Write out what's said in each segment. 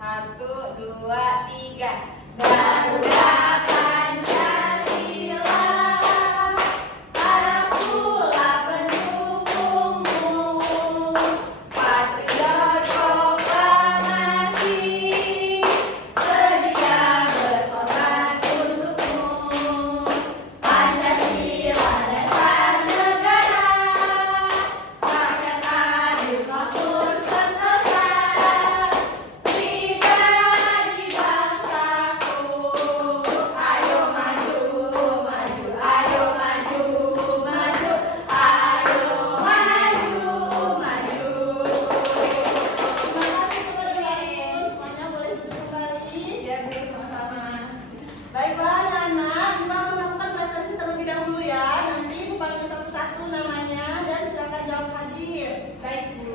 Satu, dua, tiga. Garuda Pancasila, anak pendukungmu, patriot proklamasi, sedia berkorban untukmu. Pancasila dasar negara, rakyat adil makmur sentosa, pribadi bangsaku. Ayo maju, maju, ayo maju, maju, ayo maju, maju. Terima kasih teman-teman. Semuanya boleh duduk kembali. Ya, Bu, sama-sama. Baiklah anak-anak, Ibu akan melakukan prestasi terlebih dahulu ya. Nanti Ibu panggil satu-satu namanya dan silakan jawab hadir. Baik, Bu.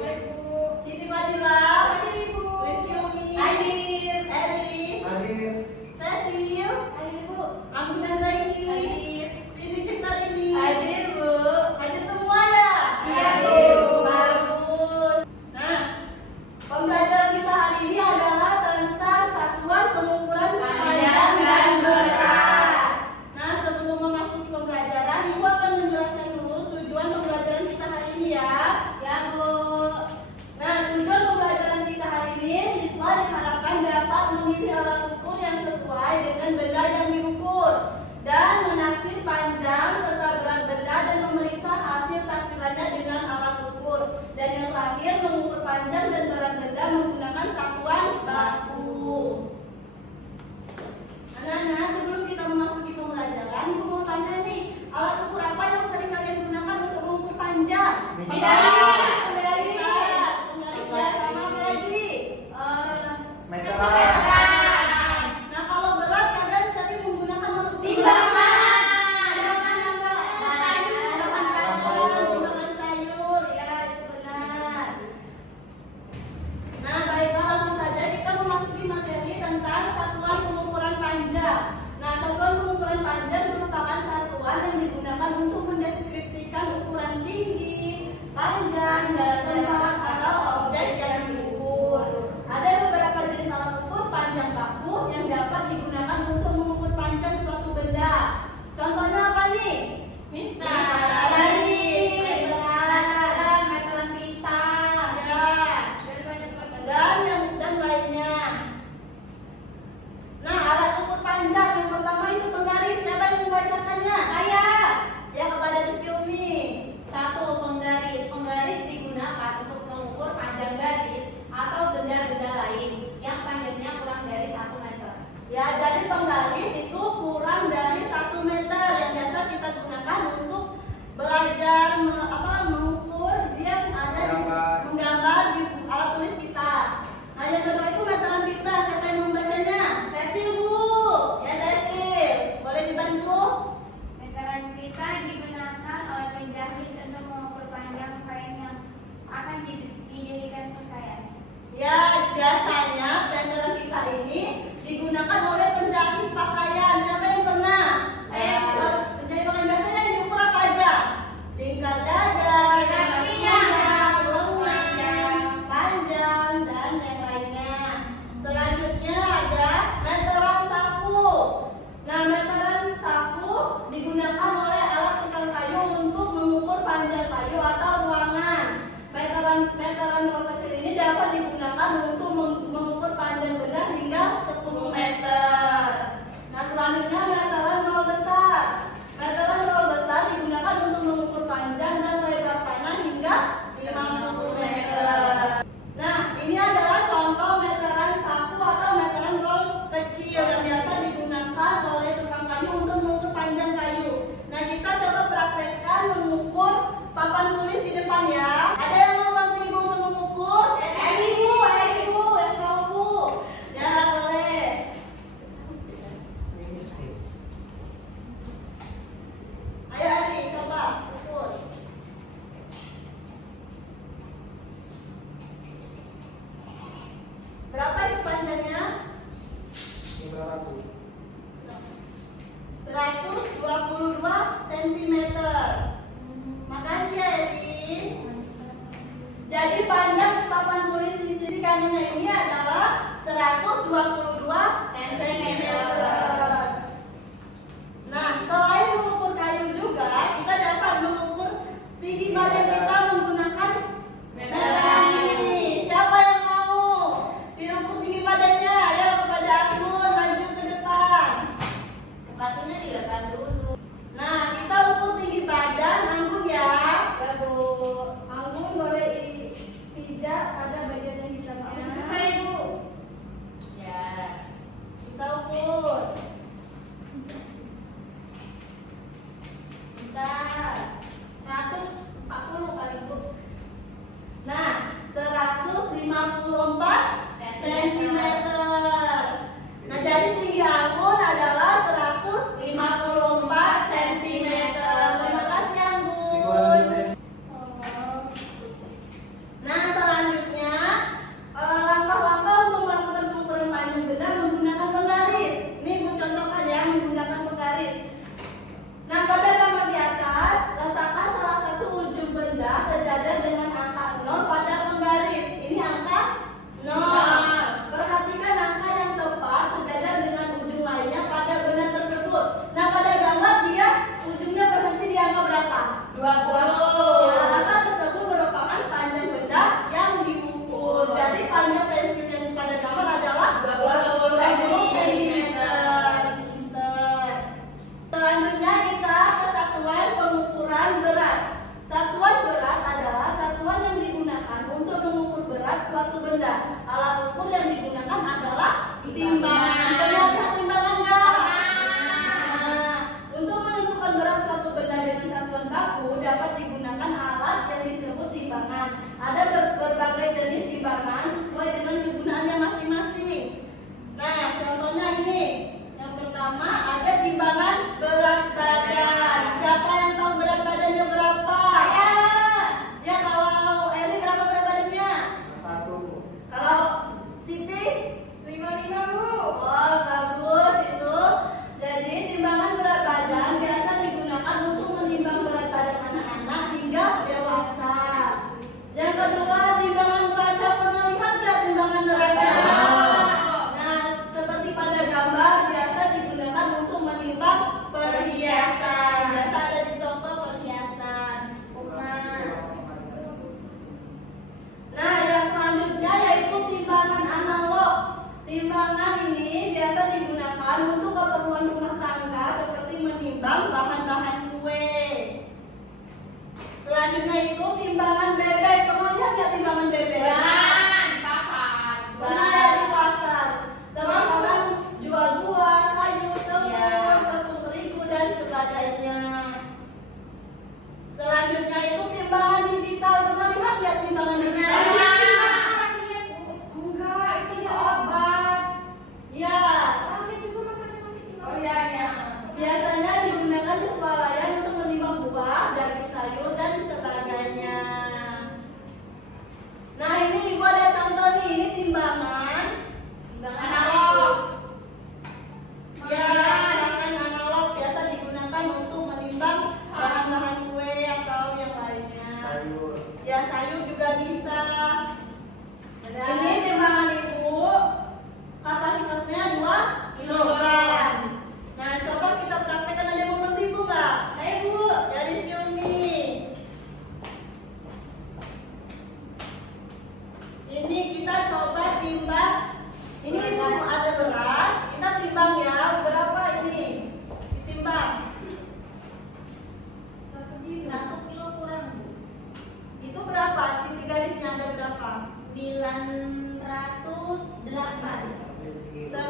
Siti Fadila, Hadir, Ibu. Rizky Umi, Hadir. Eri, Hadir. Cecil, Hadir, Bu. Ambu dan Raini, Hadir. Cindy Ciptarini. Hadir, Bu. Hadir semua ya? Iya, Bu. Bagus. Nah, pembelajaran kita hari ini adalah tentang satuan pengukuran panjang dan berat. Nah, sebelum memasuki pembelajaran, Ibu akan menjelaskan dulu tujuan pembelajaran kita hari ini ya. Ya, Bu. Nah, tujuan pembelajaran kita hari ini, siswa diharapkan dapat memilih alat ukur yang sesuai dengan benda yang diukur dan menaksir panjang serta berat benda dan memeriksa hasil taksirannya dengan alat ukur. Dan yang terakhir, mengukur panjang dan berat benda menggunakan satuan baku. Anak-anak, sebelum kita memasuki pembelajaran, Ibu mau tanya nih, alat ukur apa yang sering kalian gunakan untuk mengukur panjang? Penggaris. Penggaris ya, sama apa lagi? Meteran. Nah, kalau berat kalian sering menggunakan apa? Timbangan. Timbangan apa? Sayur. Timbangan kacang, timbangan sayur, ya itu benar. Nah, baiklah langsung saja kita memasuki materi tentang satuan pengukuran panjang. Nah, satuan pengukuran panjang merupakan satuan yang digunakan untuk mendeskripsikan ukuran tinggi, panjang, dan tempat atau objek yang diukur. Ada beberapa jenis alat ukur panjang baku yang dapat digunakan untuk mengukur panjang suatu benda. Contohnya apa nih? Meteran pita. Ya, dan lainnya. Nah, alat ukur panjang yang pertama itu penggaris. Siapa yang membacakannya? Saya. Ya, kepada Rizky Umi. Satu, penggaris. Penggaris digunakan untuk mengukur panjang garis atau benda-benda lain yang panjangnya kurang dari 1 meter. Ya, jadi penggaris itu kurang dari 1 meter yang biasa kita gunakan untuk belajar mengukur dia ada di, menggambar di alat tulis kita. Nah, yang kedua itu meteran pita. Siapa yang membacanya? Cecil, Bu. Ya, Cecil. Boleh dibantu? Meteran pita digunakan oleh penjahit untuk mengukur panjang kain yang akan dijadikan pakaian. Ya, biasanya meteran pita ini digunakan oleh penjahit pakaian. Siapa yang pernah? Penjahit pakaian biasanya yang diukur apa aja? Tingkat dada, tingkat pinggang, lengan, panjang, dan yang lainnya. Selanjutnya ada meteran saku. Nah, meteran saku digunakan oleh alat tukang kayu untuk mengukur panjang kayu atau ruangan. Meteran roll kecil ini dapat digunakan untuk mengukur panjang benda hingga 10 meter. Nah, selanjutnya meteran roll besar. Meteran roll besar digunakan untuk mengukur panjang dan lebar tanah hingga 50 meter. Nah, ini adalah contoh meteran saku atau meteran roll kecil yang biasa digunakan oleh tukang kayu untuk mengukur panjang kayu. Nah, kita coba praktekkan mengukur papan tulis di depan ya. Ada yang mau bantu Ibu untuk mengukur? Eri, Bu. Yang tahu, Bu. Ya, boleh. Ini space. Ayo Eri, coba ukur. Berapa itu panjangnya? 500. 122 cm. Makasih ya Eri.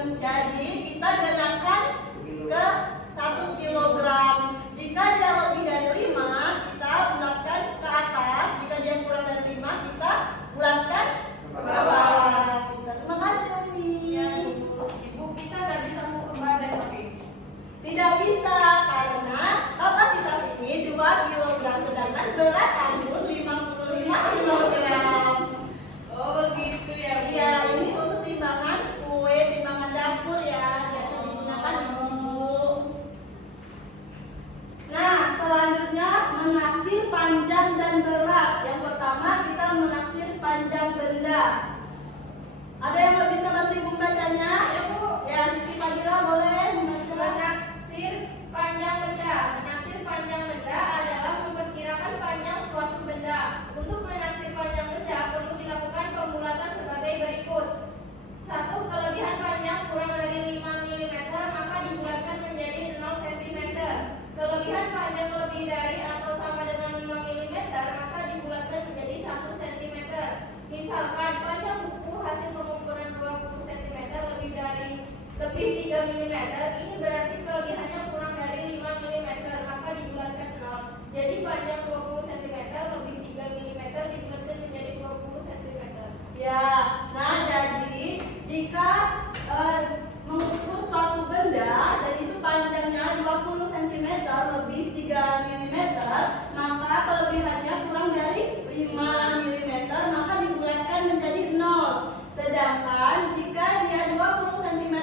Jadi kita gunakan ke 1 kilogram. Jika dia lebih dari 5, kita bulatkan ke atas. Jika dia kurang dari 5, kita bulatkan ke bawah. Terima kasih Umi. Ibu, kita nggak bisa mengukur badan, tapi Tidak bisa karena kapasitas ini 2 kilogram, sedangkan berat anggur 55 kilogram. oh gitu ya. Bu. Iya, ini khusus timbangan kue, timbangan dapur ya, biasa digunakan ibu. Nah, selanjutnya menaksir panjang dan berat. Yang pertama kita menaksir panjang benda. Ada yang nggak bisa bantu ibu bacanya? Ya Bu. Ya, Siti Fadila boleh membaca. Menaksir panjang benda. Menaksir panjang benda adalah memperkirakan panjang suatu benda. Untuk menaksir panjang benda perlu dilakukan pembulatan sebagai berikut. 1. Kelebihan panjang kurang dari 5 mm maka dibulatkan menjadi 0 cm. Kelebihan panjang lebih dari atau sama dengan 5 mm maka dibulatkan menjadi 1 cm. Misalkan panjang buku hasil pengukuran 20 cm lebih 3 mm, ini berarti kelebihannya kurang dari 5 mm maka dibulatkan 0. Jadi panjang 20 cm lebih 3 mm dibulatkan menjadi 20 cm. Ya, nah jadi jika mengukur suatu benda dan itu panjangnya 20 cm lebih 3 mm, maka kelebihannya kurang dari 5 mm maka dibulatkan menjadi 0. Sedangkan jika dia 20 cm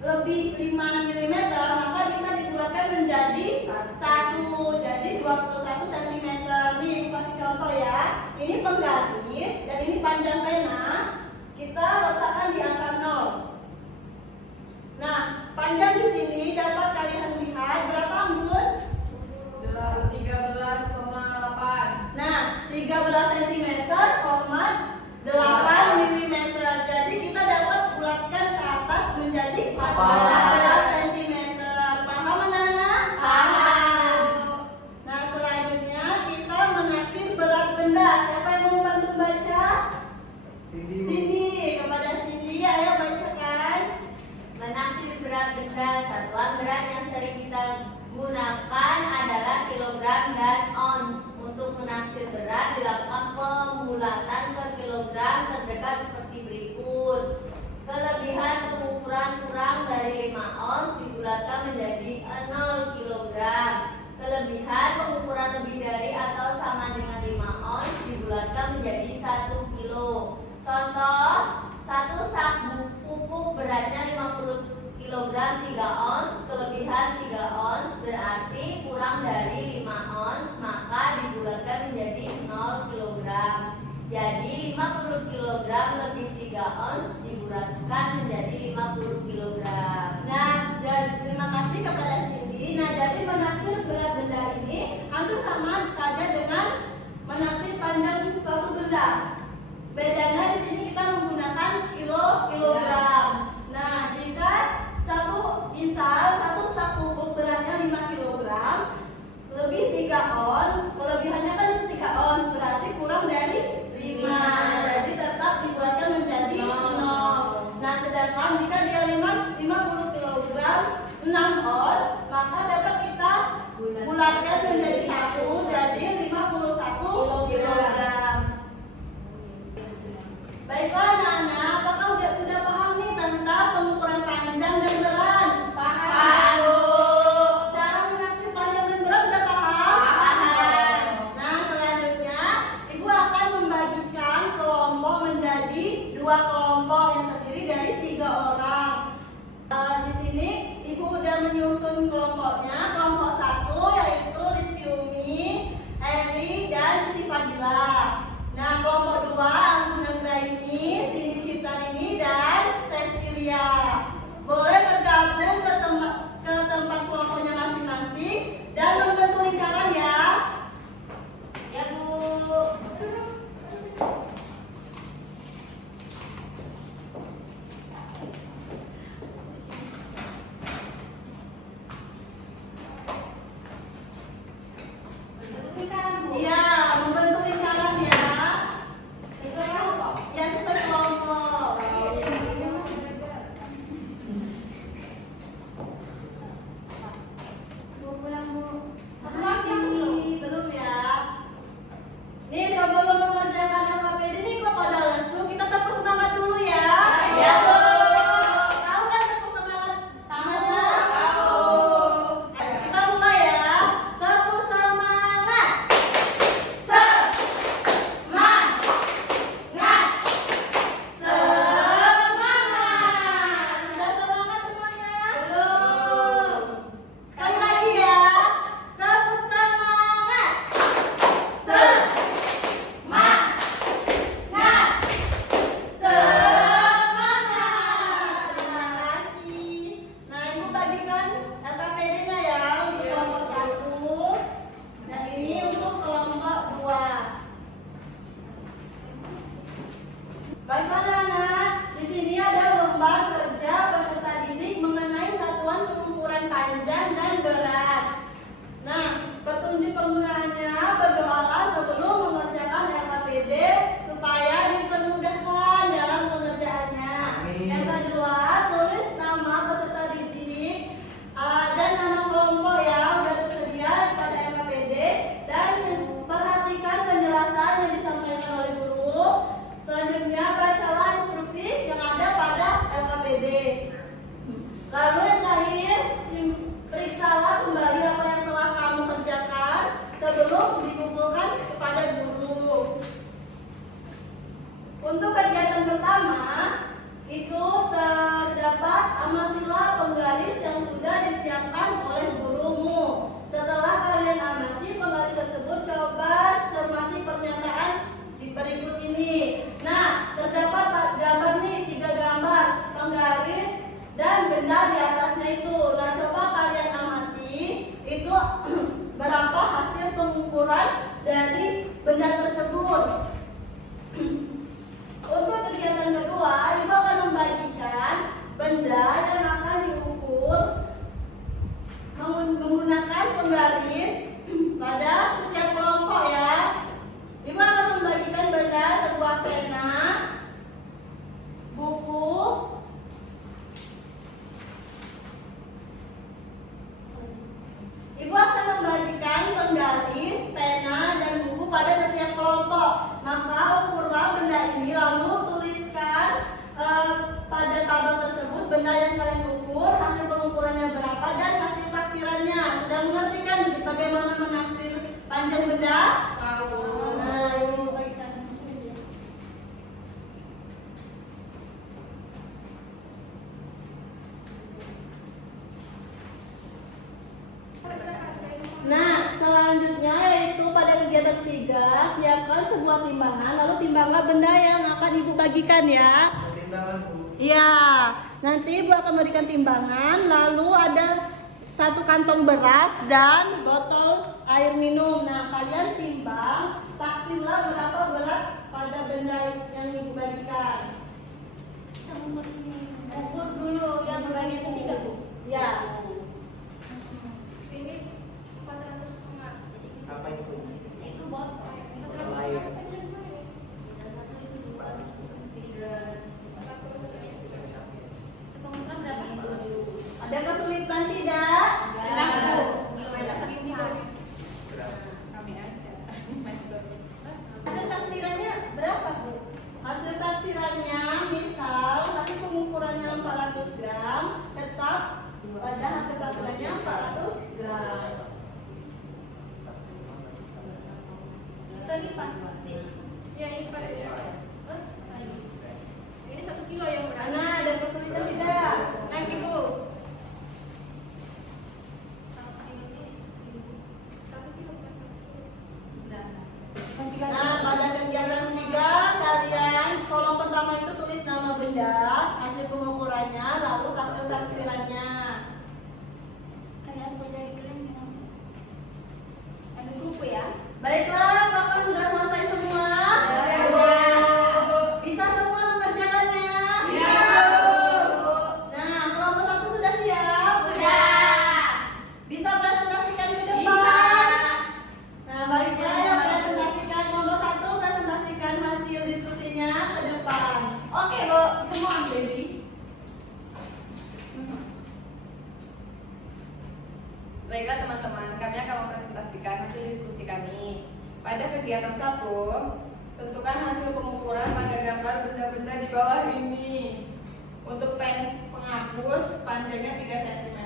lebih 5 mm maka bisa dibulatkan menjadi 1. Jadi 21 cm. Nih, kasih contoh ya. Ini penggaris dan ini panjang pena. Kita letakkan di angka 0. Nah, panjang di sini dapat kalian lihat berapa anggun? 13,8. Nah, 13 cm, 8 mm. Jadi kita dapat bulatkan ke atas menjadi 14 cm. Paham anak-anak? Nah, selanjutnya kita menaksir berat benda. Siapa yang mau bantu baca? Cindy. Sini, kepada Cindy, ayo bacakan. Menaksir berat benda, satuan berat yang sering kita gunakan adalah kilogram dan ons. Untuk menaksir berat dilakukan pembulatan ke kilogram terdekat seperti berikut. Kelebihan pengukuran kurang dari 5 ons dibulatkan menjadi 0 kilogram. Kelebihan pengukuran lebih dari atau sama dengan 5 ons dibulatkan menjadi 1 kilo. Contoh, satu sak pupuk beratnya 50 kg 3 ons, kelebihan 3 ons berarti kurang dari 5 ons, maka dibulatkan menjadi 0 kg. Jadi 50 kg lebih 3 ons dibulatkan menjadi 50 kg. Nah, terima kasih kepada Cindy. Nah, jadi menaksir berat benda ini hampir sama saja dengan menaksir panjang suatu benda. Bedanya di sini kita menggunakan kilogram. Nah, jika satu sak pupuk beratnya 5 kg lebih 3 ons, kelebihannya kan itu 3 ons, berarti kurang dari 5. Jadi tetap dibulatkan menjadi 0. Nah, sedangkan jika dia 50 kg 6 ons, maka dapat kita bulatkan menjadi 1, jadi 51 kg. Baiklah anak-anak, apakah sudah paham nih tentang pengukuran panjang dan berat? Paham. Cara menaksir panjang dan berat sudah paham? Paham. Nah, selanjutnya Ibu akan membagikan kelompok menjadi 2 kelompok yang terdiri dari 3 orang. Di sini Ibu udah menyusun kelompoknya. Kelompok 1 yaitu Rizky Umi, Eri, dan Siti Fadila. Nah, kelompok 2 Anggun Anggraini, Cindy Ciptarini, dan Cecilia. Boleh bergabung ke tempat kelompoknya masing-masing dan membentuk lingkaran ya. Ya Bu. penggaris dan benda di atasnya itu. Nah, coba kalian amati itu berapa hasil pengukuran dari benda tersebut. Untuk kegiatan kedua, Ibu akan membagikan benda yang akan diukur menggunakan penggaris pada setiap kelompok ya. Ibu akan membagikan benda sebuah pena, buku, Ibu akan membagikan penggaris, pena, dan buku pada setiap kelompok. Maka ukurlah benda ini lalu tuliskan pada tabel tersebut benda yang kalian ukur, hasil pengukurannya berapa, dan hasil taksirannya. Sudah mengerti kan bagaimana menaksir panjang benda? Nah, Ibu bagikan. Nah, selanjutnya yaitu pada kegiatan ketiga, siapkan sebuah timbangan, lalu timbanglah benda yang akan Ibu bagikan ya. Timbangan Bu. Iya, nanti Ibu akan memberikan timbangan, lalu ada satu kantong beras dan botol air minum. Nah, kalian timbang, taksirlah berapa berat pada benda yang Ibu bagikan. Ukur dulu yang bagian ketiga, Bu. Ya. Ini 400,5. Apa itu? Itu botol. Lain. Sepengukuran berapa itu? Ada kesulitan tidak? Hasil taksirannya berapa, Bu? Hasil taksirannya, misal hasil pengukurannya 400 gram, tetap pada hasil taksirannya 400 gram. Tadi pas. Ya, ini pas ya. Terus ini 1 kilo yang berat. Nah, ada kesulitan tidak? Naik Bu. 1 kilo. Nah, pada kegiatan ketiga, kalian kolom pertama itu tulis nama benda, hasil pengukurannya, lalu hasil taksirannya. Ada apa dari kalian yang ada kupu ya? Baiklah, apakah sudah selesai semua? Bisa semua mengerjakannya? Nah, kelompok 1 sudah siap? Bisa presentasikan ke depan? Nah, baiklah yang presentasikan kelompok 1, presentasikan hasil diskusinya ke depan. Oke, Bu. Come on, baby. Baiklah teman-teman, kami akan mempresentasikan hasil diskusi kami. Pada kegiatan 1, tentukan hasil pengukuran pada gambar benda-benda di bawah ini. Untuk pen penghapus panjangnya 3 cm,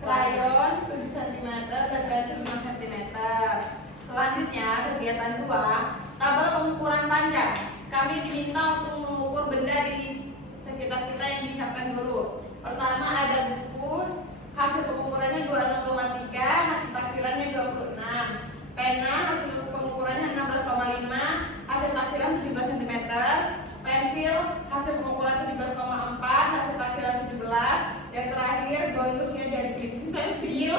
krayon 7 cm, dan pensil 5 cm. Selanjutnya, kegiatan 2, tabel pengukuran panjang. Kami diminta untuk mengukur benda di sekitar kita yang disiapkan dulu. Pertama ada buku, hasil pengukurannya 26,3, hasil taksirannya 26. Pena hasil pengukurannya 16,5, hasil taksiran 17 cm. Pensil hasil pengukuran 17,4, hasil taksiran 17. Yang terakhir bonusnya jadi pensil,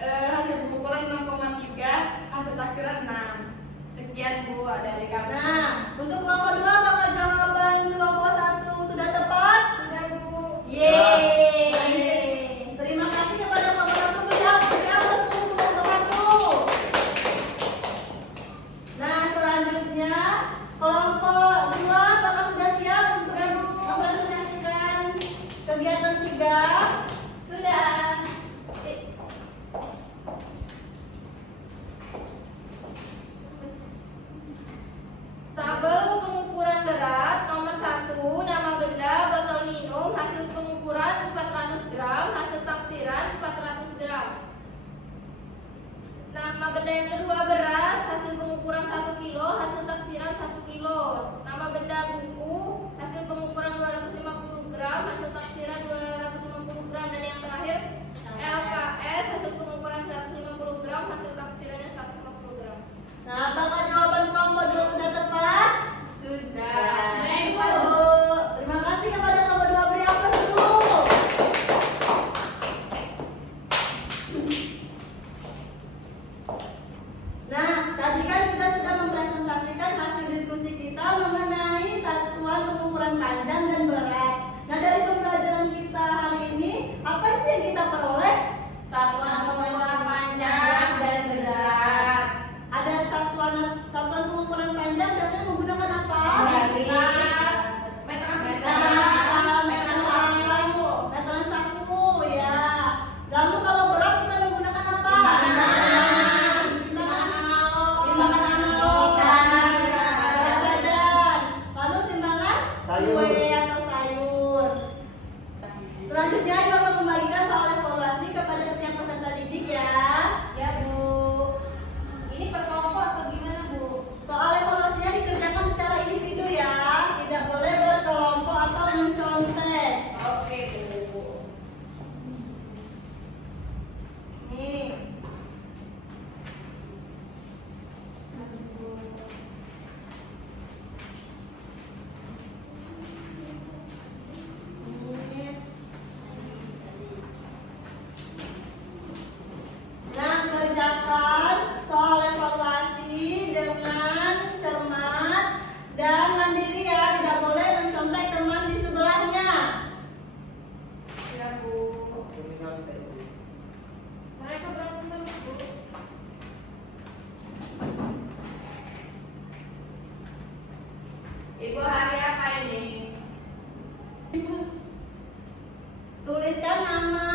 hasil pengukuran 6,3, hasil taksiran 6. Sekian Bu dari kami. Nah, untuk kelompok 2, apakah jawaban kelompok 1 sudah tepat? Sudah, Bu. Yeay. Terima kasih kepada kelompok 1, berjawab untuk kelompok 1. Nah, selanjutnya kelompok 2, apakah sudah siap untuk mempresentasikan Selanjutnya Ibu akan membagikan soal evaluasi kepada setiap peserta didik ya. Ya Bu. Ini per kelompok atau gimana Bu? Soal evaluasinya dikerjakan secara individu ya, tidak boleh berkelompok atau mencontek. Oke Bu. Nih. Nih. Nah, kerjakan soal evaluasi dengan cermat dan mandiri ya, tidak boleh mencontek teman di sebelahnya. Ya Bu. Kriminal itu. Mereka berantem terus Bu. Ibu hari apa ini? Tuliskan nama